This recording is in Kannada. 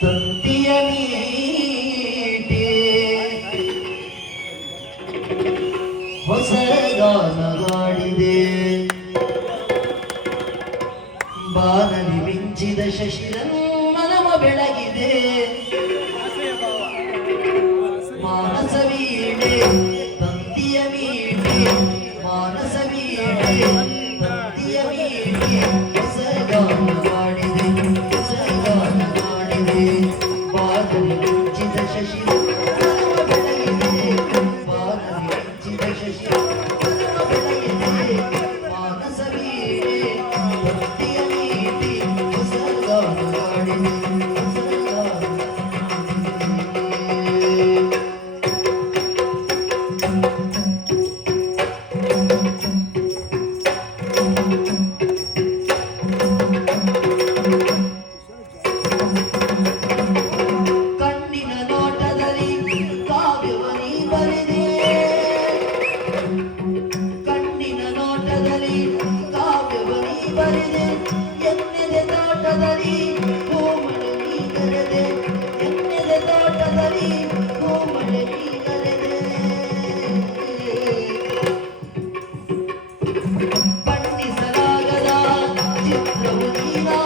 ತಂತಿಯ ಮೀಟೆ ಹೊಸ ಗಾನಗಾಡಿದೆ ಬಾನಲಿ ಮಿಂಚಿದ ಶಶಿರನ್ನನಮ ಬೆಳಗಿದೆ ಮಾನಸ ವೀಣೆ ತಂತಿಯ ವೀಣೆ ಮಾನಸ ವೀಣೆ ತಂತಿಯ ವೀಣೆ ಹೊಸ ಗಾನ ಮಾಡಿದೆ ಹೊಸ ಗಾನ ಮಾಡಿದೆ ಬಾನಲಿ ಮಿಂಚಿದ ಶಶಿರನ್ನನಮ ಬೆಳಗಿದೆ ಬಾನಲಿ ಮಿಂಚಿದ ಶಶಿರನ್ನನಮ ಬೆಳಗಿದೆ ಮಾನಸ ವೀಣೆ ತಂತಿಯ ವೀಣೆ ಹೊಸ ಗಾನ ಮಾಡಿದೆ ಹೊಸ ಗಾನ ಕಣ್ಣಿನ ನೋಟದಲ್ಲಿ ಕಾವ್ಯವನಿ ಬರೆದೆ ಕಣ್ಣಿನ ನೋಟದಲ್ಲಿ ಕಾವ್ಯವನಿ ಬರೆದೆ ಎನ್ನೆದೆ ತೋಟದಲ್ಲಿ ಕೋಮಳೆ ನೀ ಕರೆದೆ ಎನ್ನೆದೆ ತೋಟದಲ್ಲಿ ಕೋಮಳೆ ನೀ ಕರೆದೆ ಬಣ್ಣಿಸಲಾಗದ ಚಿತ್ರವು ನೀನಾ